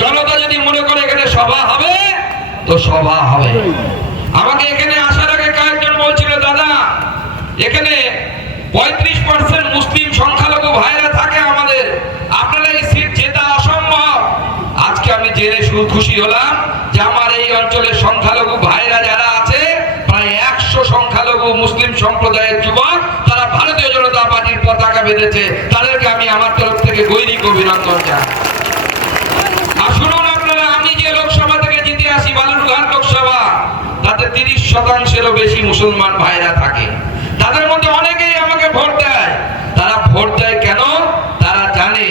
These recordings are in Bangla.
জনতা যদি মনে করে এখানে সভা হবে তো সভা হবে। আমাকে এখানে আসার আগে কয়েকজন বলছিল, দাদা এখানে 35% মুসলিম সংখ্যালঘু ভাইরা থাকে আমাদের, আপনারা এই সিট জেতা অসম্ভব। আজকে আমি জেনে খুশি হলাম যে আমার এই অঞ্চলের সংখ্যালঘু ভাইরা যারা আছে, প্রায় 100 সংখ্যালঘু মুসলিম সম্প্রদায়ের যুবক, তারা ভারতীয় জনতা পার্টির পতাকা বেঁধেছে। তাদেরকে আমি আমার তরফ থেকে গৈরিক অভিনন্দন জানাই। আর শুনুন আপনারা, আমি যে লোকসভা থেকে জিতে আসি, বালুরঘাট লোকসভা, তাতে 30%-এরও বেশি মুসলমান ভাইরা থাকে। তাদের মধ্যে অনেকেই আমাকে ভোট দেয়। তারা ভোট দেয় কেন? তারা জানে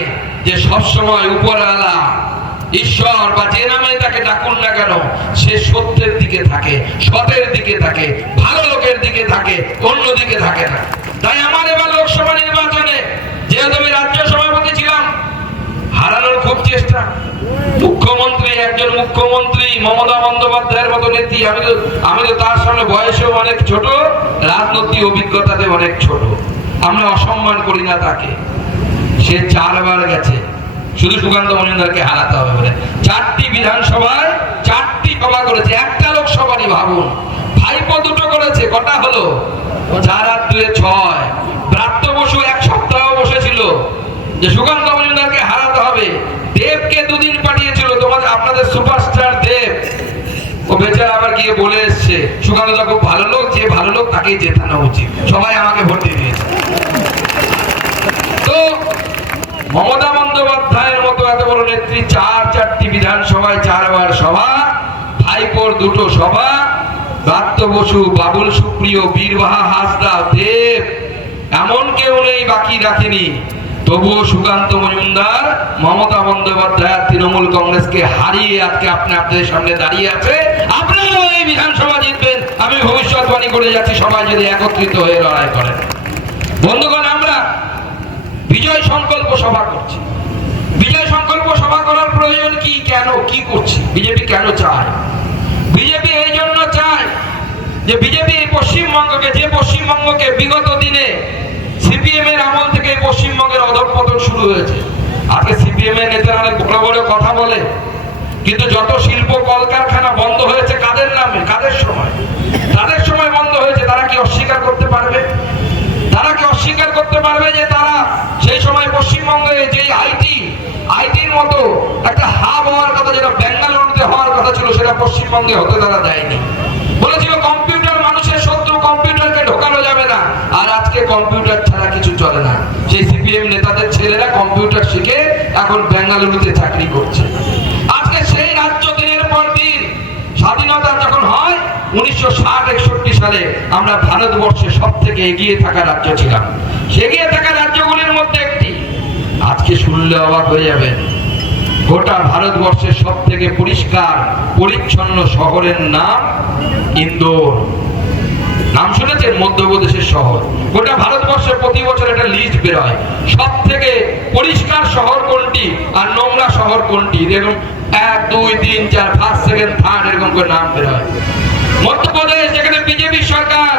যে সবসময় উপরওয়ালা ঈশ্বর বা যে নামে তাকে ডাকুন না কেন, সে সত্যের দিকে থাকে, সতের দিকে থাকে, ভালো লোকের দিকে থাকে, অন্য দিকে থাকে না। তাই আমার এবার লোকসভা নির্বাচনে যেহেতু আমি রাজ্য সভাপতি ছিলাম, হারানোর খুব চেষ্টা। মুখ্যমন্ত্রী, একজন মুখ্যমন্ত্রী মমতা বন্দ্যোপাধ্যায়ের মতো নেত্রী, আমি তো তার সামনে বয়সেও অনেক ছোট, রাজনৈতিক অভিজ্ঞতাতে অনেক ছোট। আমরা অসম্মান করি না তাকে। সে 4 বার গেছে, শুধু সুকান্ত মজুমদারকে হারাতে হবে বলে। 4টি বিধানসভায় 4টি সভা করেছে, একটা লোকসভারই ভাবুন। ভাইপো 2টো করেছে, কটা হলো? 4 আর 2 6। ব্রাত্য বসু 1 সপ্তাহ বসেছিল যে সুকান্ত মজুমদারকে হারাতে হবে। দেবকে 2 দিন পাঠিয়েছিল, তোমাদের আপনাদের সুপারস্টার দেব। ও বেচারা আবার গিয়ে বলে এসছে সুকান্ত দা খুব ভালো লোক, যে ভালো লোক তাকেই জেতানো উচিত। সবাই আমাকে ভোট দিয়ে দিয়েছে। তো মমতা বন্দ্যোপাধ্যায়ের মতো এত বড় নেত্রী 4টি বিধানসভায় 4 বার সভা, ভাইপোর 2টো সভা, ব্রাত্য বসু, বাবুল সুপ্রিয়, বীরবাহা হাসদা, দেব, এমন কেউ নেই বাকি রাখেনি। তবুও সুকান্ত মজুমদার মমতা বন্দ্যোপাধ্যায় তৃণমূল কংগ্রেসকে হারিয়ে আজকে আপনাদের সামনে দাঁড়িয়ে আছে। আপনারাও এই বিধানসভা জিতবেন, আমি ভবিষ্যৎবাণী করে যাচ্ছি, সবাই যদি একত্রিত হয়ে লড়াই করেন। বন্ধুগণ, আমরা বিজয় সংকল্প সভা করছি। বিজয় সংকল্প সভা করার প্রয়োজন কি? কেন কি করছি? বিজেপি কেন চায়? বিজেপি এই জন্য চায় যে বিজেপি এই পশ্চিমবঙ্গকে, যে পশ্চিমবঙ্গকে বিগত দিনে সিপিএম এর আমল থেকে এই পশ্চিমবঙ্গের অধঃপতন শুরু হয়েছে। আজকে সিপিএম এর নেতারা অনেক বড় বড় কথা বলে, কিন্তু যত শিল্প কলকারখানা বন্ধ হয়েছে কাদের নামে, কাদের সময়? তাদের সময় বন্ধ হয়েছে। তারা কি অস্বীকার করতে পারবে? তারা কি অস্বীকার করতে পারবে যে তারা সেই সময় পশ্চিমবঙ্গে যে আইটির মতো একটা হাব হওয়ার কথা, যেটা বেঙ্গালুরুতে হওয়ার কথা ছিল, সেটা পশ্চিমবঙ্গে হতে তারা দেয়নি। বলেছিল কম্পিউটার মানুষের শত্রু, কম্পিউটারকে ঢোকানো যাবে না। আর আজকে কম্পিউটার ছাড়া কিছু চলে না। সেই সিপিএম নেতাদের ছেলেরা কম্পিউটার শিখে এখন বেঙ্গালুরুতে চাকরি করছে। আজকে সেই রাজ্য দিনের পর দিন, স্বাধীনতা যখন হয় 1960-61 সালে, আমরা ভারতবর্ষে সব থেকে এগিয়ে থাকা রাজ্য ছিলাম। এগিয়ে থাকা রাজ্যগুলির মধ্যে একটি, আজকে শুনলে অবাক হয়ে যাবেন, গোটা ভারতবর্ষের সব থেকে পরিষ্কার পরিচ্ছন্ন শহরের নাম ইন্দোর। নাম শুনেছেন? মধ্যপ্রদেশের শহর। গোটা ভারতবর্ষে প্রতি বছর একটা লিস্ট বের হয়, সব থেকে পরিষ্কার শহর কোনটি আর নোংরা শহর কোনটি। দেখুন 1, 2, 3, 4, ফার্স্ট, সেকেন্ড, থার্ড এরকম করে নাম বের হয়। মধ্যপ্রদেশ, যেখানে বিজেপি সরকার,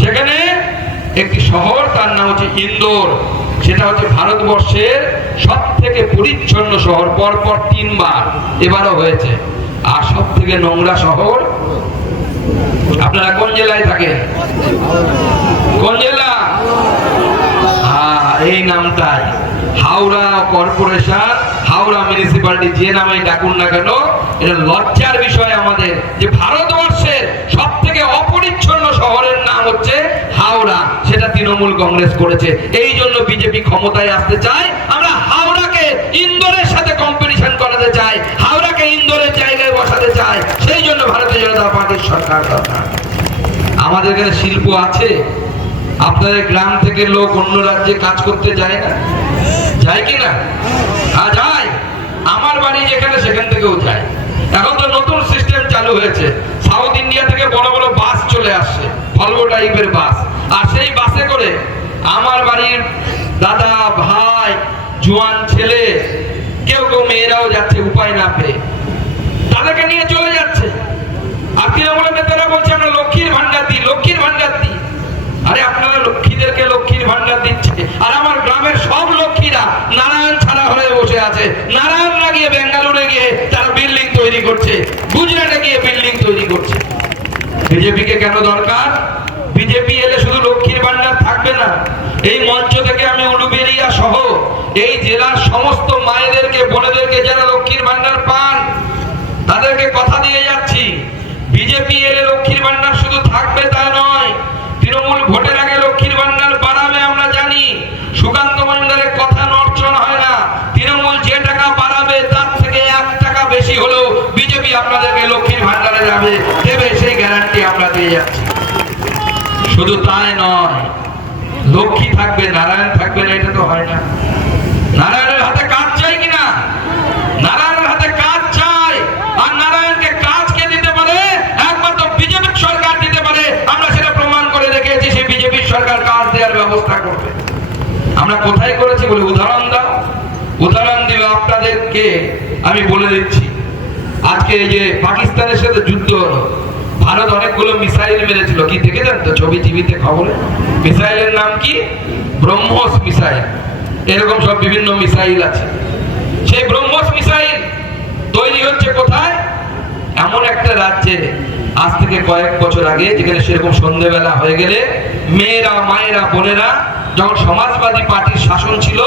সেখানে একটি শহর, তার নাম হচ্ছে ইন্দোর। সেটা হচ্ছে ভারতবর্ষের সব থেকে পরিচ্ছন্ন শহর, পরপর 3 বার, এবারও হয়েছে। আর সব থেকে নোংরা শহর, আপনারা কোন জেলায় থাকেন? কোন জেলা? এই নামটাই হাওড়া কর্পোরেশন, হাওড়া মিউনিসিপ্যালিটি, যে নামে ডাকুন না কেন, এটা লজ্জার বিষয় আমাদের যে ভারতবর্ষের সব থেকে অপরিচ্ছন্ন শহরের নাম হচ্ছে হাওড়া। সেটা তৃণমূল কংগ্রেস করেছে। এই জন্য বিজেপি ক্ষমতায় আসতে চায়। আমরা হাওড়াকে ইন্দোরের সাথে কম্পিটিশন করাতে চাই, হাওড়াকে ইন্দোরের জায়গায় বসাতে চাই। সেই জন্য ভারতীয় জনতা পার্টির সরকার দরকার। আমাদের এখানে শিল্প আছে। আপনাদের গ্রাম থেকে লোক অন্য রাজ্যে কাজ করতে যায় না? যায় কি না? যায়। আমার বাড়ি যেখানে, সেখান থেকেও যায়। এখন তো নতুন সিস্টেম চালু হয়েছে, সাউথ ইন্ডিয়া থেকে বড় বড় বাস চলে আসছে, ভলভো টাইপের বাস। আর সেই বাসে করে আমার বাড়ির দাদা, ভাই, জোয়ান ছেলে, কেউ কেউ মেয়েরাও যাচ্ছে উপায় না পেয়ে, তাদেরকে নিয়ে চলে যাচ্ছে। আর তৃণমূলের নেতারা বলছে আমরা লক্ষ্মীর ভান্ডার দিই, লক্ষ্মীর ভান্ডার দিই। আরে আপনারা লক্ষ্মীদেরকে লক্ষ্মীর ভান্ডার দিচ্ছে, আর আমার গ্রামের সব লক্ষ্মীরা নারায়ণ ছাড়া হয়ে বসে আছে। নারায়ণরা গিয়ে বেঙ্গালুরে বিজেপিকে কেন দরকার? বিজেপি এলে শুধু লক্ষ্মীর ভান্ডার থাকবে না, এই মঞ্চ থেকে আমি উলুবেড়িয়া সহ এই জেলার সমস্ত মায়েদেরকে, বোনেদেরকে যারা লক্ষ্মীর ভান্ডার পান, তাদেরকে কথা দিয়ে যাচ্ছি, বিজেপি এলে লক্ষ্মীর ভান্ডার শুধু থাকবে তা নয়, তৃণমূল ভোটের আগে লক্ষ্মীর ভান্ডার বাড়াবে। আমরা জানি সুকান্ত মজুমদারের কথা নড়চড় হয় না, তৃণমূল যে টাকা বাড়াবে তার থেকে 1 টাকা বেশি হলেও বিজেপি আপনাদেরকে লক্ষ্মীর ভান্ডারে যাবে, দেবে, সেই গ্যারান্টি আমরা দিয়ে যাচ্ছি। শুধু তাই নয়, লক্ষ্মী থাকবে, নারায়ণ থাকবে না, এটা তো হয় না। নারায়ণের হাতে কাজ চাই কিনা? নারায়ণের হাতে কাজ চাই। আর নারায়ণকে কাজ কে দিতে পারে? একমাত্র বিজেপি সরকার দিতে পারে। আমরা সেটা প্রমাণ করে রেখেছি, সেই বিজেপি সরকার কাজ দেওয়ার ব্যবস্থা করবে। আমরা কোথায় করেছি বলে উদাহরণ দাও, উদাহরণ দিবে আপনাদেরকে আমি বলে দিচ্ছি। আজকে এই যে পাকিস্তানের সাথে যুদ্ধ হলো, ভারত অনেকগুলো মিসাইল মেরেছিল, কি দেখেছেন তো ছবি টিভিতে খবরে? মিসাইলের নাম কি? ব্রহ্মস মিসাইল, এরকম সব বিভিন্ন মিসাইল আছে। সেই ব্রহ্মস মিসাইল তৈরি হচ্ছে কোথায়? এমন একটা রাজ্যে, আজ থেকে কয়েক বছর আগে, যেখানে সেরকম সন্ধ্যেবেলা হয়ে গেলে মেয়েরা, মায়েরা, বোনেরা, যখন সমাজবাদী পার্টির শাসন ছিল,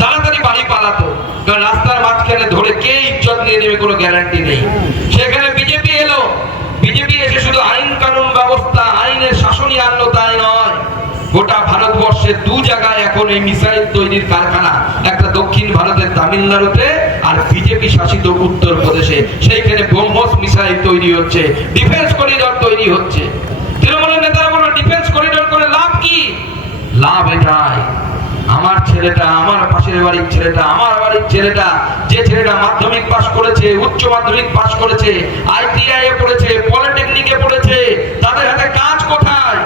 তাড়াতাড়ি বাড়ি পালাতো, কারণ রাস্তার মাঝখানে ধরে কে ইজ্জত নিয়ে নেবে কোনো গ্যারান্টি নেই। সেখানে বিজেপি এলো, বিজেপি এসে শুধু আইন কানুন ব্যবস্থা, আইনের শাসনই আনলো তাই নয়, গোটা ভারতবর্ষে 2 জায়গায় এখন এই মিসাইল তৈরির কারখানা, একটা দক্ষিণ ভারতের তামিলনাড়ুতে আর বিজেপি শাসিত উত্তরপ্রদেশে। সেইখানে ব্রহ্মস মিসাইল তৈরি হচ্ছে, ডিফেন্স করিডর তৈরি হচ্ছে। তৃণমূলের নেতারা বলল ডিফেন্স করিডর করে লাভ কি? লাভ এটাই, আমার ছেলেটা, আমার পাশের বাড়ির ছেলেটা, আমার বাড়ির ছেলেটা, যে ছেলেটা মাধ্যমিক পাস করেছে, উচ্চ মাধ্যমিক পাস করেছে, ITI এ পড়েছে, পলিটেকনিকে পড়েছে, তাদের হাতে কাজ কোথায়?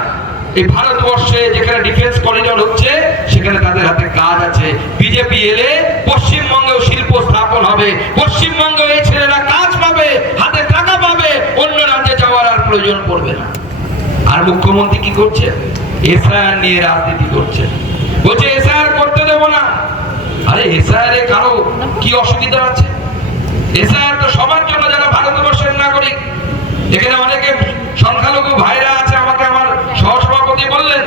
এই ভারতবর্ষে যেখানে ডিফেন্স করিডর হচ্ছে সেখানে তাদের হাতে কাজ আছে। বিজেপি এলে পশ্চিমবঙ্গেও শিল্প স্থাপন হবে, পশ্চিমবঙ্গে এই ছেলেরা কাজ পাবে, হাতে টাকা পাবে, অন্য রাজ্যে যাওয়ার আর প্রয়োজন পড়বে না। আর মুখ্যমন্ত্রী কি করছে? এসআইআর নিয়ে রাজনীতি করছে, বলছে এসআইআর করতে দেব না। আরে এসআইআর এ কারো কি অসুবিধা আছে? এসআইআর তো সবার জন্য, যারা ভারতবর্ষের নাগরিক। এখানে অনেকে সংখ্যালঘু ভাইরা আছে, আমাকে আমার সহসভাপতি বললেন,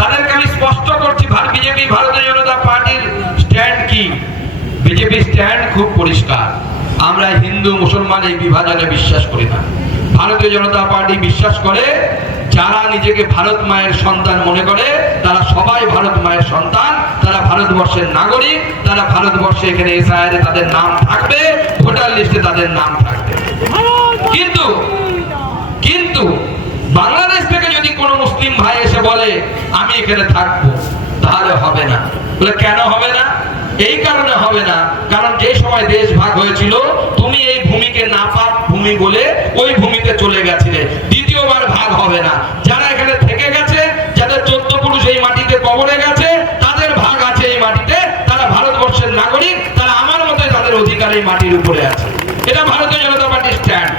তাদেরকে আমি স্পষ্ট করছি বিজেপি, ভারতীয় জনতা পার্টির স্ট্যান্ড কি। বিজেপি স্ট্যান্ড খুব পরিষ্কার, আমরা হিন্দু মুসলমান এই বিভাজনে বিশ্বাস করি না। ভারতীয় জনতা পার্টি বিশ্বাস করে যারা নিজেকে ভারত মায়ের সন্তান মনে করে তারা সবাই ভারত মায়ের সন্তান, তারা ভারতবর্ষের নাগরিক, তারা ভারতবর্ষে এখানে এসআইআর এ তাদের নাম থাকবে, ভোটার লিস্টে তাদের নাম থাকবে। কিন্তু কিন্তু বাংলাদেশ থেকে যদি কোনো মুসলিম ভাই এসে বলে আমি এখানে থাকবো, তাহলে হবে না। বলে কেন হবে না? এই কারণে হবে না, কারণ যে সময় দেশ ভাগ হয়েছিল তুমি এই ভূমিকে নাপাক ভূমি বলে ওই ভূমিতে চলে গেছিলে, দ্বিতীয়বার ভাগ হবে না। যারা এখানে থেকে গেছে, যাদের 14 পুরুষ এই মাটিতে কবরে গেছে, তাদের ভাগ আছে এই মাটিতে, তারা ভারতবর্ষের নাগরিক, তারা আমার মতো তাদের অধিকার এই মাটির উপরে আছে। এটা ভারতীয় জনতা পার্টির স্ট্যান্ড।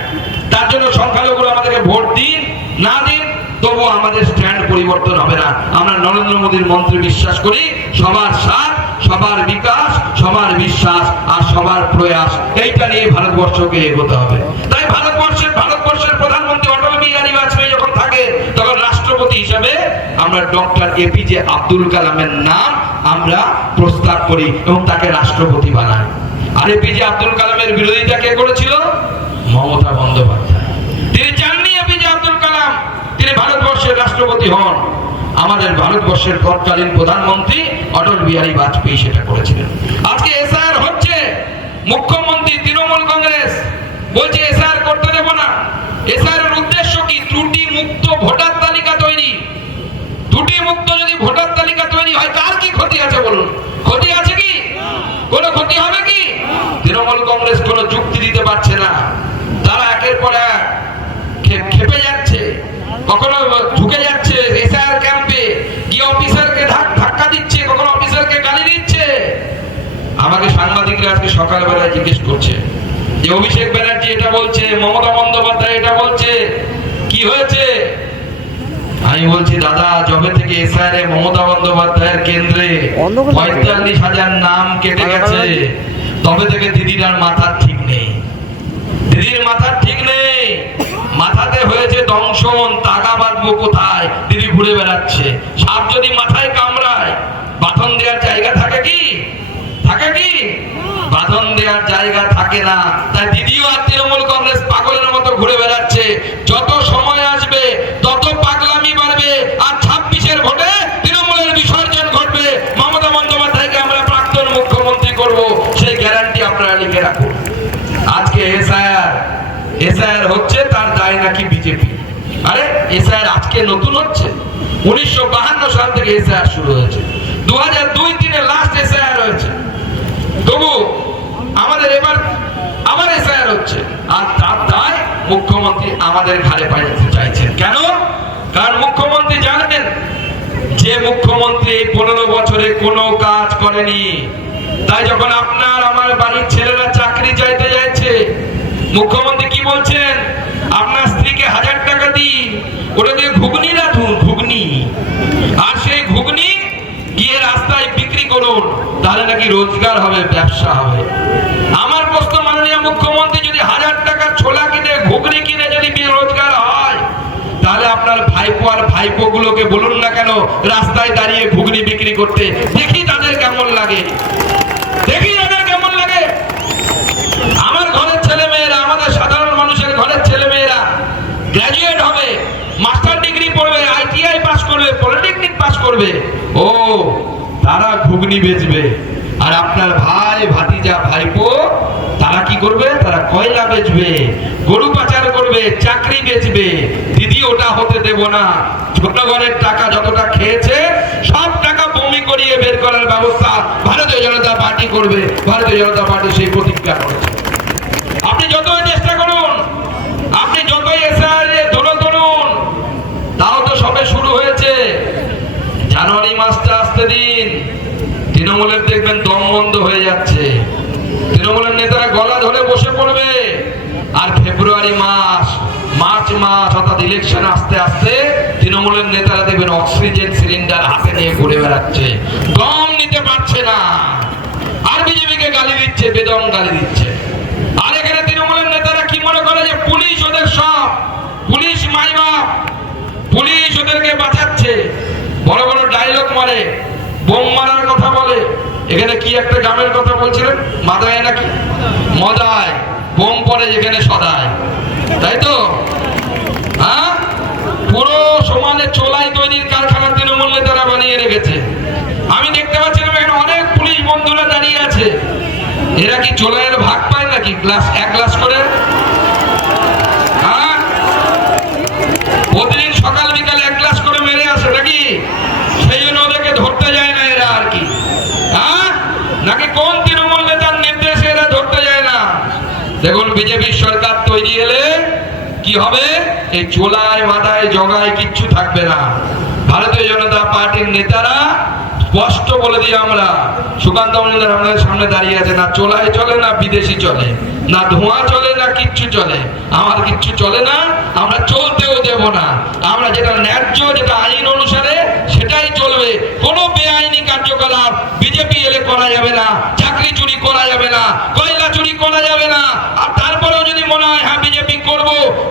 তার জন্য সংখ্যালঘুরা আমাদেরকে ভোট দিন না দিন, তবু আমাদের স্ট্যান্ড পরিবর্তন হবে না। আমরা নরেন্দ্র মোদীর মন্ত্রে বিশ্বাস করি, সবার সাথ, সবার বিকাশ, সবার বিশ্বাস আর সবার প্রয়াস, এইটা নিয়ে ভারতবর্ষকে এগোতে হবে। তাই ভারতবর্ষের প্রধানমন্ত্রী অটল বিহারী বাজপেয়ী যখন থাকে, তখন রাষ্ট্রপতি হিসেবে আমরা ডক্টর APJ আব্দুল কালামের নাম আমরা প্রস্তাব করি এবং তাকে রাষ্ট্রপতি বানাই। আর APJ আব্দুল কালামের বিরোধিতা কে করেছিল? মমতা বন্দ্যোপাধ্যায়। তিনি চাননি APJ আব্দুল কালাম তিনি ভারতবর্ষের রাষ্ট্রপতি হন। আমাদের ভারতবর্ষের তৎকালীন প্রধানমন্ত্রী অটল বিহারী বাজপেয়ী সেটা করেছিলেন। আজকে এসআইআর হচ্ছে, মুখ্যমন্ত্রী তৃণমূল কংগ্রেস বলছে এসআইআর করতে দেব না। এসআইআর এর উদ্দেশ্য কি? ত্রুটি মুক্ত ভোটার তালিকা তৈরি। ত্রুটি মুক্ত যদি ভোটার তালিকা তৈরি হয়, কার কি ক্ষতি আছে বলুন? ক্ষতি আছে কি? কোনো ক্ষতি হবে কি? তৃণমূল কংগ্রেস কোনো যুক্তি দিতে পারছে না। তারা একের পর এক খেপে যাচ্ছে, কখনো ঢুকে যাচ্ছে এসআইআর ক্যাম্পে গিয়ে অফিসারকে ধাক্কা দিচ্ছে, কখনো অফিসারকে গালি দিচ্ছে। আমাকে সাংবাদিকরা আজকে সকালবেলায় জিজ্ঞেস করছে যে অভিষেক ব্যানার্জি এটা বলছে, মমতা বন্দ্যোপাধ্যায় এটা বলছে, কি হয়েছে? আমি বলছি দাদা, যবে থেকে এসআইআর এ মমতা বন্দ্যোপাধ্যায়ের কেন্দ্রে 45,000 নাম কেটে গেছে, তবে থেকে দিদির আর মাথার ঠিক নেই। দিদির মাথার ঠিক নেই। মাথাতে হয়েছে দংশন, তাগা বাঁধবো কোথায়, দিদি ঘুরে বেড়াচ্ছে। সাপ যদি মাথায় কামড়ায় বাঁধন দেওয়ার জায়গা থাকে কি? থাকে কি? বাঁধন দেওয়ার জায়গা থাকে না। তাই দিদিও আর তৃণমূল কংগ্রেস পাগলের মতো ঘুরে বেড়াচ্ছে। যত সময় আসবে তত পাগলামি বাড়বে, আর 26-এর ভোটে তৃণমূলের বিসর্জন ঘটবে। মমতা বন্দ্যোপাধ্যায়কে আমরা প্রাক্তন মুখ্যমন্ত্রী করব, সেই গ্যারান্টি আপনারা লিখে রাখুন। আজকে এসআইআর হচ্ছে, তার দায় নাকি বিজেপি। আরে এসআইআর আজকে নতুন হচ্ছে? 1952 সাল থেকে এসআইআর শুরু হয়েছে। 2002-03 লাস্ট এসআইআর হয়েছে। তবু আমাদের এবার আবার এসআইআর হচ্ছে, আর তার দায় মুখ্যমন্ত্রী আমাদের ঘাড়ে পাঠাতে চাইছেন। কেন? কারণ মুখ্যমন্ত্রী জানেন যে মুখ্যমন্ত্রী 15 বছরে কোনো কাজ করেনি। তাই যখন আপনার আমার বাড়ির ছেলেরা চাকরি চাইতে যাচ্ছে, মুখ্যমন্ত্রী কি বলছেন? আপনার স্ত্রীকে 1000 টাকা দিন, ওটা দিয়ে ঘুগনি রাখুন, ঘুগনি, আর সেই ঘুগনি গিয়ে রাস্তায় বিক্রি করুন, তাহলে নাকি রোজগার হবে, ব্যবসা হবে। আমার প্রশ্ন, মাননীয় মুখ্যমন্ত্রী, যদি 1000 টাকার ছোলা কিনে ঘুগনি কিনে যদি রোজগার হয়, তাহলে আপনার ভাইপো আর ভাইপো গুলোকে বলুন না কেন রাস্তায় দাঁড়িয়ে ঘুগনি বিক্রি করতে, দেখি তাদের কেমন লাগে, দেখি তাদের কেমন লাগে। আমার ঘরের ছেলে মেয়েরা, আমাদের সাধারণ মানুষের ঘরের ছেলে মেয়েরা গ্রাজুয়েট হবে, মাস্টার ডিগ্রি পড়বে, আইটিআই পাস করবে, পলিটেকনিক পাস করবে, ও তারা ঘুগনি বেচবে। আর আপনার ভাই ভাতিজা ভাইপো তারা কি করবে? তারা কয়লা বেচবে, গরু পাচার করবে, চাকরি বেচবে। দিদি ওটা হতে দেব না। ছোট ঘরের টাকা যতটা খেয়েছে সব টাকা বমি করিয়ে বের করার ব্যবস্থা ভারতীয় জনতা পার্টি করবে। ভারতীয় জনতা পার্টি সেই প্রতিজ্ঞা করেছে। আপনি যতই চেষ্টা করুন, আপনি যতই এসআইআর ধরুন, তাও তো সবে শুরু হয়েছে। জানুয়ারি মাসটা আসতে দিন, তৃণমূলের দেখবেন দম বন্ধ হয়ে যাচ্ছে, তৃণমূলের নেতারা গলা ধরে বসে পড়বে। আর ফেব্রুয়ারি মাস, মার্চ মাস, অর্থাৎ ইলেকশন আসতে আসতে তৃণমূলের নেতারা দেখবেন অক্সিজেন সিলিন্ডার হাতে নিয়ে ঘুরে বেড়াচ্ছে, দম নিতে পারছে না, আর বিজেপিকে গালি দিচ্ছে, বেদম গালি দিচ্ছে। আর এখানে তৃণমূলের নেতারা কি মনে করে যে পুলিশ ওদের সব, পুলিশ মাই বাপ, পুলিশ ওদেরকে বাঁচাচ্ছে। বড় বড় ডায়লগ মারে, বোম মারার কথা বলে। এখানে কি একটা গ্রামের কথা বলছিলেন, মাদায় নাকি মদায় বোম পড়ে যেখানে সদায়, তাই তো? হ্যাঁ, পুরো সমাজে চোলাই তৈরির কারখানা তৃণমূল নেতারা বানিয়ে রেখেছে। আমি দেখতে পাচ্ছিলাম এখানে অনেক পুলিশ বন্ধুরা দাঁড়িয়ে আছে। এরা কি চোলাইয়ের ভাগ পায় নাকি এক গ্লাস করে? হ্যাঁ, প্রতিদিন সকাল বিকাল 1 গ্লাস করে মেরে আসে নাকি? সেই জন্য ওদেরকে ধরতে যায় না এরা, আর কি? হ্যাঁ, নাকি কোন তৃণমূল নেতার নির্দেশে এরা ধরতে যায় না? দেখুন, বিজেপির সরকার তৈরি হলে কি হবে? এই চোলায় মাথায় জগায় কিচ্ছু থাকবে না। ভারতীয় জনতা পার্টির নেতারা স্পষ্ট বলে দিই, আমরা সুকান্ত মজুমদার আমাদের সামনে দাঁড়িয়ে আছে, না চোলায় চলে, না বিদেশি চলে, না ধোঁয়া চলে, না কিচ্ছু চলে। আমার কিচ্ছু চলে না, আমরা চলতেও দেব না। আমরা যেটা ন্যায্য, যেটা আইন অনুসারে সেটাই চলবে। কোনো বেআইনি কার্যকলাপ বিজেপি এলে করা যাবে না, চাকরি চুরি করা যাবে না, কয়লা চুরি করা যাবে না। আর তারপরেও যদি মনে হয় হ্যাঁ বিজেপি করব,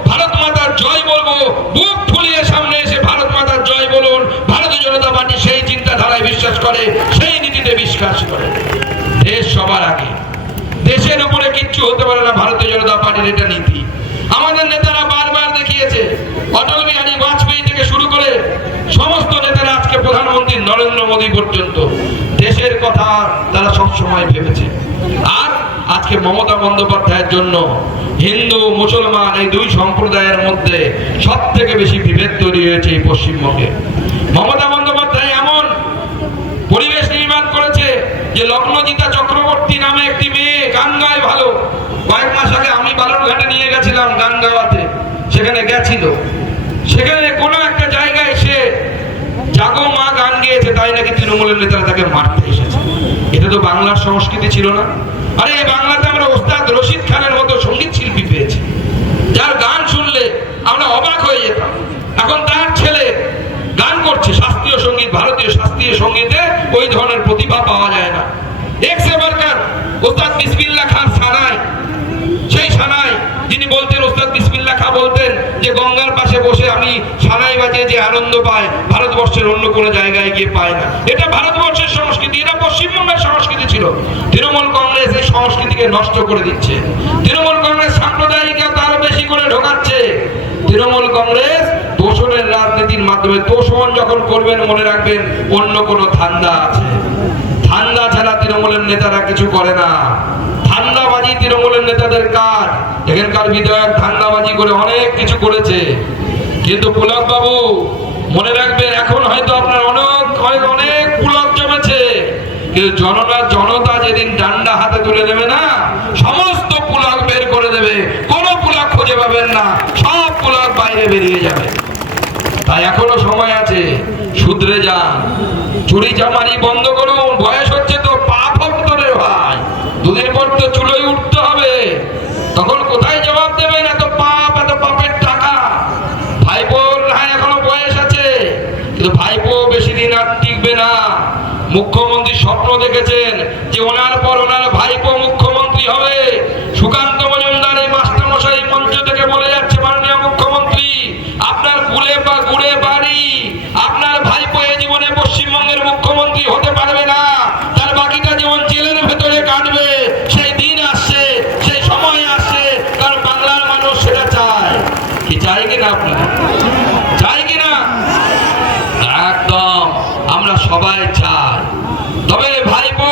ভারত মাতার জয় বলবো, বুক ফুলিয়ে সামনে এসে ভারত মাতার জয় বলুন। ভারতীয় জনতা পার্টি সেই চিন্তাধারায় বিশ্বাস করে, সেই নীতিতে বিশ্বাস করে। দেশ সবার আগে, দেশের উপরে কিচ্ছু হতে পারে না ভারতীয় জনতা পার্টির এটা নীতি। আমাদের নেতারা বারবার দেখিয়েছে, অটল বিহারী বাজপেয়ী থেকে শুরু করে সমস্ত নেতারা আজকে প্রধানমন্ত্রী নরেন্দ্র মোদী পর্যন্ত দেশের কথা তারা সবসময় ভেবেছে। আর আজকে মমতা বন্দ্যোপাধ্যায়ের জন্য হিন্দু মুসলমান এই দুই সম্প্রদায়ের মধ্যে সব থেকে বেশি বিভেদ তৈরি হয়েছে এই পশ্চিমবঙ্গে। মমতা বন্দ্যোপাধ্যায় এমন পরিবেশ নির্মাণ করেছে যে লগ্নজিতা চক্রবর্তী নামে একটি মেয়ে গান গায় ভালো। কয়েক মাস আগে আমি বালুরঘাটে নিয়ে গেছিলাম গান গাওয়াতে, সেখানে গেছিল, সেখানে কোনো একটা জায়গায় সে জাগো মা গান গেয়েছে, তাই নাকি তৃণমূলের নেতারা তাকে মারতে এসেছে। এটা তো বাংলার সংস্কৃতি ছিল না। আরে এই বাংলাতে আমরা ওস্তাদ রশিদ খানের মতো সঙ্গীত শিল্পী পেয়েছি, যার গান শুনলে আমরা অবাক হয়ে যেতাম। এখন তার ছেলে গান করছে শাস্ত্রীয় সঙ্গীত, ভারতীয় শাস্ত্রীয় সঙ্গীতে ওই ধরনের প্রতিভা পাওয়া যায় না। এক সেবারকার ওস্তাদ বিসমিল্লাহ খান সানায় সেই সানাই, যিনি বলতেন, ওস্তাদ বিসমিল্লাহ খাঁ বলতেন যে গঙ্গার পাশে বসে আমি সানাই বাজিয়ে যে আনন্দ পাই ভারতবর্ষের অন্য কোনো জায়গায় গিয়ে পাই না। এটা ভারতবর্ষের সংস্কৃতি, এটা পশ্চিমবঙ্গের সংস্কৃতি ছিল। তৃণমূল কংগ্রেস এই সংস্কৃতিকে নষ্ট করে দিচ্ছে। তৃণমূল কংগ্রেস সাম্প্রদায়িকতা আরো বেশি করে ঢোকাচ্ছে। তৃণমূল কংগ্রেস তোষণের রাজনীতির মাধ্যমে, তোষণ যখন করবেন মনে রাখবেন অন্য কোনো ধান্দা আছে। ধান্দা ছাড়া তৃণমূলের নেতারা কিছু করে না। ধান্দাবাজি তৃণমূলের নেতাদের কাজ। এখানকার বিধায়ক ধান্দাবাজি করে অনেক কিছু করেছে, কিন্তু পুলক বাবু মনে রাখবেন এখন হয়তো আপনার অনেক পুলক জমেছে, কিন্তু জনতা যেদিন ডান্ডা হাতে তুলে নেবে না, সমস্ত পুলক বের করে দেবে, কোনো পুলক খুঁজে পাবেন না, সব পুলক বাইরে বেরিয়ে যাবে। তাই এখনো সময় আছে, শুধরে যান, চুরি চামারি বন্ধ করুন। বয়স হচ্ছে তো, পাপ ভক্তরে ভাই, দুদিন পর তো চুলোই উঠতে হবে, তখন কোথায় জবাব দেবেন? এত পাপের টাকা। ভাইপোর হ্যাঁ এখনো বয়স আছে, কিন্তু ভাইপো বেশি দিন আর টিকবে না। মুখ্যমন্ত্রী স্বপ্ন দেখেছেন যে ওনার পর ওনার ভাইপো মুখ্যমন্ত্রী হবে। সুকান্ত মজুমদার এই মাস্টারমশাই মঞ্চ থেকে বলে যাচ্ছে, মাননীয় মুখ্যমন্ত্রী আপনার গুড়ে বাড়ি, আপনার ভাইপো এ জীবনে পশ্চিমবঙ্গের মুখ্যমন্ত্রী হতে পারবে না, তার বাকিটা জীবন জেলের ভেতরে কাটবে। সেই দিন আসছে, সেই সময় আসছে, কারণ বাংলার মানুষ সেটা চায়। কি চাই কিনা আপনার? চাই কিনা? একদম আমরা সবাই চাই। তবে ভাইপো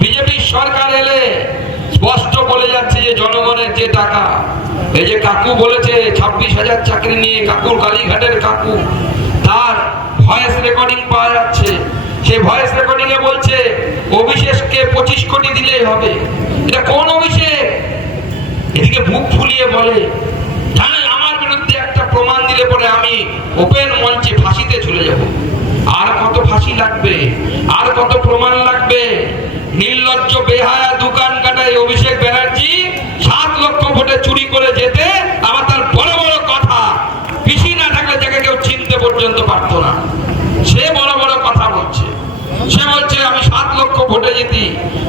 বিজেপি সরকার এলে স্পষ্ট বলে যাচ্ছে যে জনগণের যে টাকা, এই যে কাকু বলেছে 26,000 চাকরি নিয়ে, কাকুর কালীঘাটের কাকু, তার ভয়েস রেকর্ডিং পাওয়া যাচ্ছে। সেই ভয়েস রেকর্ডিং এ বলছে অভিষেককে 25 কোটি দিলেই হবে। এটা কোন অভিষেক? এদিকে বুক ফুলিয়ে বলে জানেন আমার বিরুদ্ধে একটা প্রমাণ দিলে পরে আমি ওপেন মঞ্চে ফাঁসিতে চলে যাব। আর কত ফাঁসি লাগবে? আর কত প্রমাণ লাগবে? নির্লজ্জ বেহায়া দোকান কাটায় অভিষেক ব্যানার্জি 7 লক্ষ ভোটে চুরি করে যেতে, আবার তার বড় বড় কথা, পিসি না থাকলে যাকে কেউ চিনতে পর্যন্ত পারতো না, সে বড় বড় কথা বলছে। সে বলছে আমি 7 লক্ষ ভোটে জিতি,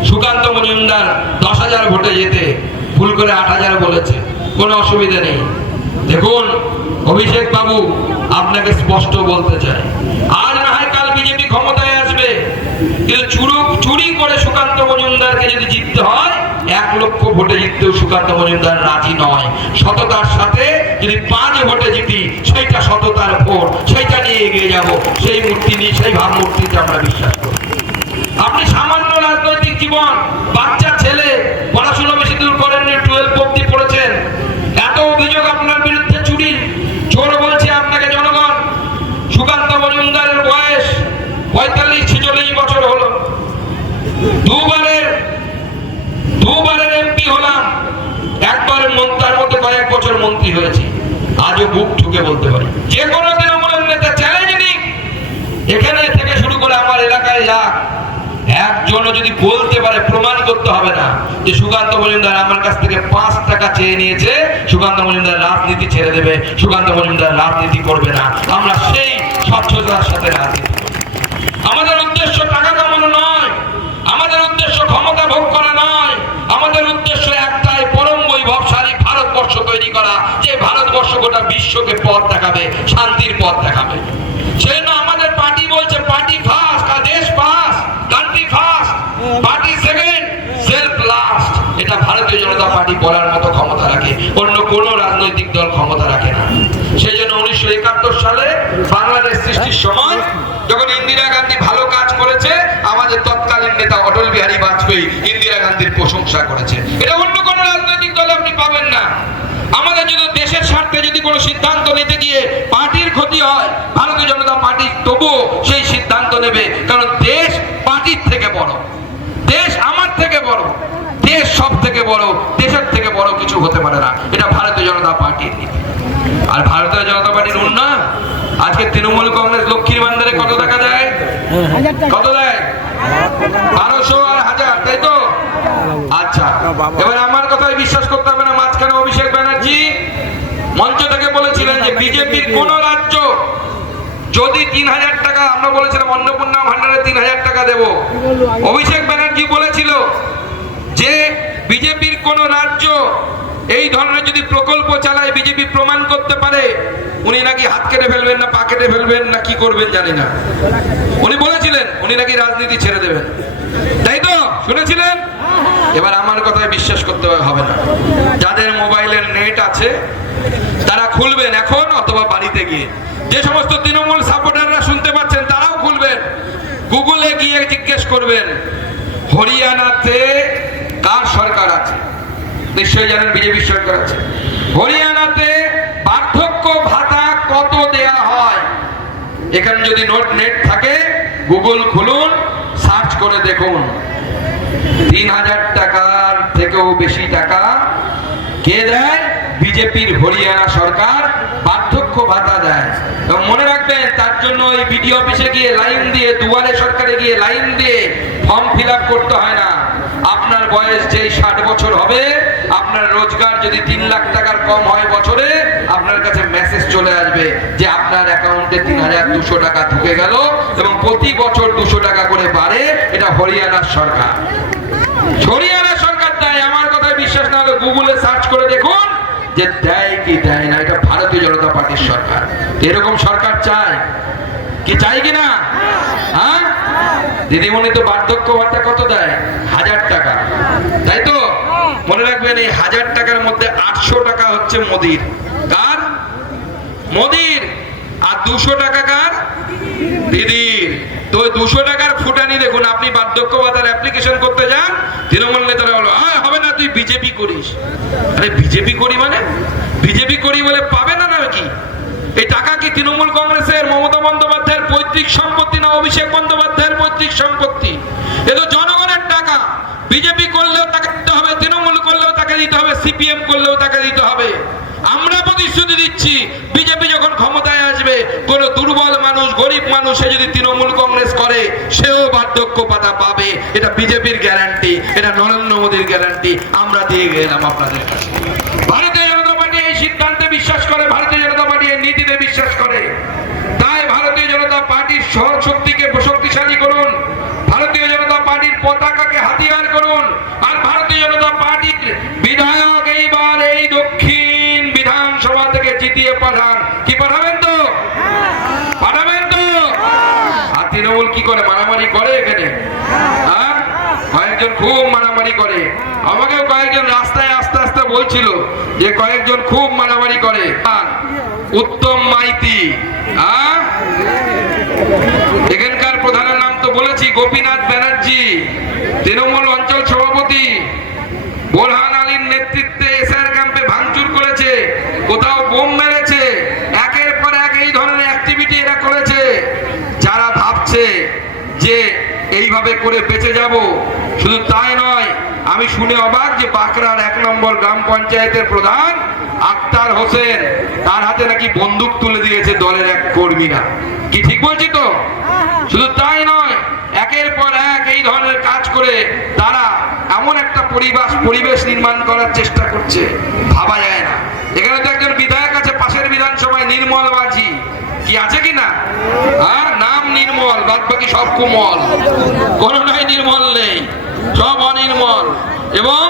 সুকান্ত মজুমদার 10,000 ভোটে যেতে ভুল করে 8,000 বলেছে। কোনো অসুবিধা নেই। দেখুন অভিষেক বাবু আপনাকে স্পষ্ট বলতে চাই, আজ না হয় কাল বিজেপি ক্ষমতায় আসবে, কিন্তু চুরি করে সুকান্ত মজুমদারকে যদি জিততে হয়, 1 লক্ষ ভোটে জিততেও সুকান্ত মজুমদার রাজি নয়। সততার সাথে যদি 5 ভোটে জিতি, সেইটা সততার ভোট, সেইটা নিয়ে এগিয়ে যাব। সেই মূর্তি নিয়ে, সেই ভাবমূর্তিতে আমরা বিশ্বাস করি। আপনি সামান্য রাজনৈতিক জীবন, বাচ্চা ছেলে, পড়াশোনা বেশি দূর করেননি, 12 অবধি পড়েছেন, এত অভিযোগ আপনার বিরুদ্ধে চুরির। চোর বলছে আপনাকে জনগণ। সুকান্ত মজুমদারের বয়স 45-46 বছর হলো, দুবারের এমপি হলাম, একবারের মন্ত্রীর মধ্যে কয়েক বছর মন্ত্রী হয়েছি। আজও বুক ঠুকে বলতে পারি, যে কোনো তৃণমূলের নেতা চ্যালেঞ্জ নিক, এখানে থেকে শুরু করে আমার এলাকায় যাক, একজনও যদি বলতে পারে, প্রমাণ করতে হবে না যে সুকান্ত মজুমদার আমার কাছ থেকে 5 টাকা চেয়ে নিয়েছে, সুকান্ত মজুমদার রাজনীতি ছেড়ে দেবে, সুকান্ত মজুমদার রাজনীতি করবে না। আমরা সেই স্বচ্ছতার সাথে রাজনীতি করি। আমাদের উদ্দেশ্য টাকা কামানো নয়, আমাদের উদ্দেশ্য ক্ষমতা ভোগ করা নয়, আমাদের উদ্দেশ্য একটাই, পরম বৈভবশালী ভারতবর্ষ তৈরি করা, যে ভারতবর্ষ গোটা বিশ্বকে পথ দেখাবে, শান্তির পথ দেখাবে। সেই জন্য আমাদের পার্টি বলছে পার্টি ফার্স্ট, দেশ first, country first, party second, self last. এটা ভারতীয় জনতা পার্টি বলার মতো ক্ষমতা রাখে, অন্য কোন রাজনৈতিক দল ক্ষমতা রাখে না। সেই জন্য 1971 সালে বাংলাদেশ সৃষ্টির সময় যখন ইন্দিরা গান্ধী ভালো কাজ করেছে, আমাদের তৎকালীন নেতা অটল বিহারী বাজপেয়ী ইন্দিরা গান্ধীর প্রশংসা করেছে। এটা অন্য কোন রাজনৈতিক দলে আপনি পাবেন না। আমাদের যদি দেশের স্বার্থে যদি কোনো সিদ্ধান্ত নিতে গিয়ে পার্টির ক্ষতি হয়, ভারতীয় জনতা পার্টি তবুও সেই সিদ্ধান্ত নেবে, কারণ দেশ পার্টির থেকে বড়, দেশ আমার থেকে বড়, দেশ সব থেকে বড়, দেশের থেকে বড় কিছু হতে পারে না। এটা ভারতীয় জনতা পার্টির নীতি। আর ভারতীয় জনতা পার্টির উন্নয়ন, আজকে তৃণমূল কংগ্রেস লক্ষ্মীর ভান্ডারে কত টাকা দেয়? কত দেয়? 1200 আর 1000, তাই তো? আচ্ছা, এবার আমার কথায় বিশ্বাস করতে হবে না। মাঝখানে অভিষেক ব্যানার্জি মঞ্চ থেকে বলেছিলেন যে বিজেপির কোন রাজ্য যদি 3000 টাকা, আমরা বলেছিলাম অন্নপূর্ণা ভান্ডারে 3000 টাকা দেব, অভিষেক ব্যানার্জি বলেছিল যে বিজেপির কোন রাজ্য এই ধরনের যদি প্রকল্প চালায় বিজেপি প্রমাণ করতে পারে, উনি নাকি হাত কেটে ফেলবেন না পা কেটে ফেলবেন না কি করবেন জানি না। উনি বলেছিলেন উনি নাকি রাজনীতি ছেড়ে দেবেন, তাই তো শুনেছিলেন? এবার আমার কথায় বিশ্বাস করতে হবে না। যাদের মোবাইলের নেট আছে তারা খুলবেন এখন অথবা বাড়িতে গিয়ে। যে সমস্ত তৃণমূল সাপোর্টাররা শুনতে পাচ্ছেন তারাও খুলবেন, গুগলে গিয়ে জিজ্ঞেস করবেন হরিয়ানাতে কার সরকার আছে। নিশ্চয়ই জানেন বিজেপি সরকার আছে। হরিয়ানাতে বার্ধক্য ভাতা কত দেয়া হয়? এখানে যদি নেট থাকে গুগল খুলুন, সার্চ করে দেখুন। 3000 টাকার থেকেও বেশি টাকা কে দেয়? বিজেপির হরিয়ানা সরকার বার্ধক্য ভাতা দেয়। এবং মনে রাখবেন তার জন্য এই বিডিও অফিসে গিয়ে লাইন দিয়ে, দুয়ারে সরকারে গিয়ে লাইন দিয়ে ফর্ম ফিল আপ করতে হয় না। আপনার বয়স যেই 60 বছর হবে, আপনার রোজগার যদি 3 লাখ টাকার কম হয় বছরে, আপনার কাছে মেসেজ চলে আসবে যে আপনার অ্যাকাউন্টে 3200 টাকা ঢুকে গেল এবং প্রতি বছর 200 টাকা করে বাড়ে। এটা হরিয়ানার সরকার, হরিয়ানা সরকার দেয়। আমার কথায় বিশ্বাস না হলে গুগলে সার্চ করে দেখুন যে দেয় কি দেয় না। এটা ভারতীয় জনতা পার্টির সরকার। এরকম সরকার চাই কি, চাই কিনা? হ্যাঁ, দিদিমণি তো বার্ধক্য ভাতা কত দেয়? 1000 টাকা, তাই তো? মনে রাখবেন এই 1000 টাকার মধ্যে 800 টাকা হচ্ছে মোদির। কার? মোদির। আর 200 টাকা কার? দিদির। তো 200 টাকার ফুটানি দেখুন। আপনি বার্ধক্য ভাতার অ্যাপ্লিকেশন করতে যান, তৃণমূল নেতারা বলো হবে না, তুই বিজেপি করিস। আরে বিজেপি করি মানে? বিজেপি করি বলে পাবে না নাকি? এই টাকা কি তৃণমূল কংগ্রেসের, মমতা বন্দ্যোপাধ্যায়ের পৈতৃক সম্পত্তি না অভিষেক বন্দ্যোপাধ্যায়ের পৈতৃক সম্পত্তি? এ তো জনগণের টাকা। বিজেপি করলেও তাকে দিতে হবে, তৃণমূল করলেও তাকে দিতে হবে, সিপিএম করলেও তাকে দিতে হবে। আমরা প্রতিশ্রুতি দিচ্ছি বিজেপি যখন ক্ষমতায় আসবে, কোন দুর্বল মানুষ, গরিব মানুষ সে যদি তৃণমূল কংগ্রেস করে সেও বার্ধক্য ভাতা পাবে। এটা বিজেপির গ্যারান্টি, এটা নরেন্দ্র মোদীর গ্যারান্টি। আমরা দিয়ে গেলাম আপনাদের কাছে। ভারতীয় জনতা পার্টি এই সিদ্ধান্তে বিশ্বাস করে, ভারতীয় জনতা পার্টি এই নীতিতে বিশ্বাস করে। তাই ভারতীয় জনতা পার্টির শক্তিকে শক্তিশালী করুন, ভারতীয় জনতা পার্টির পতাকাকে হাতিয়ার করুন। আর ভারতীয় জনতা পার্টির বিধায়ক এইবার এই দক্ষিণ বিধানসভা থেকে জিতিয়ে পাঠান। কি পাঠাবেন তো? পাঠাবেন তো? আর তৃণমূল কি করে? মারামারি করে এখানে। হ্যাঁ, কয়েকজন খুব মারামারি করে। আমাকেও কয়েকজন রাস্তায় আস্তে আস্তে বলছিল যে কয়েকজন খুব মারামারি করে। উত্তম মাইতি, এখানকার প্রধানের নাম তো বলেছি, গোপীনাথ ব্যানার্জি তৃণমূল অঞ্চল সভাপতি, বোরহান আলীর নেতৃত্বে এসআর ক্যাম্পে ভাঙচুর করেছে, কোথাও বোম মেরেছে, একের পর এক এই ধরনের অ্যাক্টিভিটি এরা করেছে। যারা ভাবছে যে এইভাবে করে বেঁচে যাব, শুধু তাই নয়, আমি শুনে অবাক যে বাঁকড়ার 1 নম্বর গ্রাম পঞ্চায়েতের প্রধান আক্তার হোসেন, তার হাতে নাকি বন্দুক তুলে দিয়েছে দলের এক কর্মীরা। কি ঠিক বলছি তো? শুধু তাই নয়, একের পর এক এই ধরনের কাজ করে তারা এমন একটা পরিবেশ নির্মাণ করার চেষ্টা করছে, ভাবা যায় না। এখানে তো একজন বিধায়ক আছে পাশের বিধানসভায়, নির্মল মাঝি। কি আছে কিনা? হ্যাঁ, নাম নির্মল, বাদ বাকি সব কুমল। কোনটাই নির্মল নেই, সব অনির্মল। এবং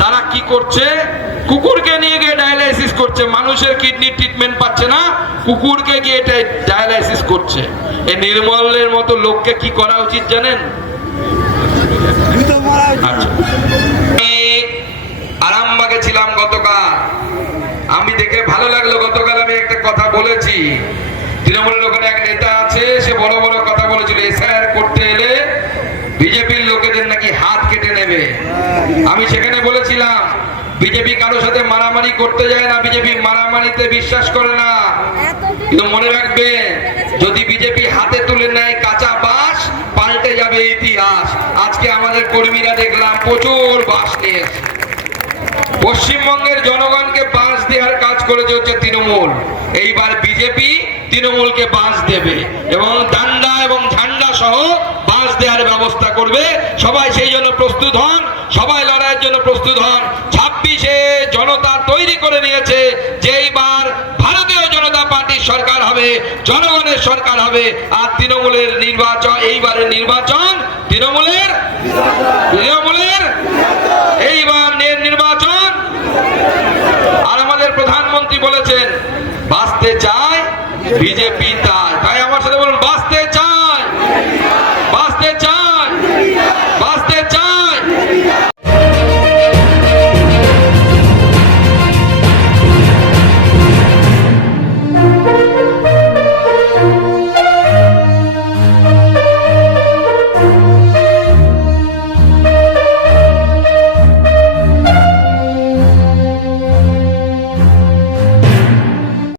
তারা কি করছে? কুকুরকে নিয়ে গিয়ে ডায়ালাইসিস করছে। মানুষের কিডনি ট্রিটমেন্ট পাচ্ছে না, কুকুরকে গিয়ে ডায়ালাইসিস করছে। এই নির্মলের মতো লোককে কি করা উচিত জানেন? আরামবাগে ছিলাম গতকাল, আমি দেখে ভালো লাগলো। গতকাল আমি একটা কথা বলেছি, তৃণমূলের ওখানে এক নেতা আছে, সে বড় বড় কথা বলেছিল এসআইআর করতে এলে বিজেপির লোকেদের নাকি হাত কেটে নেবে। আমি সেখানে বলেছিলাম বিজেপি কারো সাথে মারামারি করতে যায় না, বিজেপি মারামারিতে বিশ্বাস করে না। কিন্তু মনে রাখবে, যদি বিজেপি হাতে তুলে নেয় কাঁচা বাঁশ, পাল্টে যাবে ইতিহাস। আজকে আমাদের কর্মীরা দেখলাম প্রচুর বাঁশ নিয়ে পশ্চিমবঙ্গের জনগণকে বাঁশ দেওয়ার কাজ করেছে হচ্ছে তৃণমূল। এইবার বিজেপি তৃণমূলকে বাঁশ দেবে এবং ডান্ডা এবং ঝান্ডা সহ বাঁশ দেওয়ার ব্যবস্থা করবে। সবাই সেই জন্য প্রস্তুত হন, সবাই লড়াইয়ের জন্য প্রস্তুত হন। 26-এ জনতা তৈরি করে নিয়েছে যে এইবার ভারতীয় জনতা পার্টির সরকার হবে, জনগণের সরকার হবে। আর তৃণমূলের নির্বাচন, এইবারের নির্বাচন তৃণমূলের এইবার নির্বাচন আর আমাদের প্রধানমন্ত্রী বলেছেন বাঁচতে চায় বিজেপি তাই। তাই আমার সাথে বলুন বাঁচতে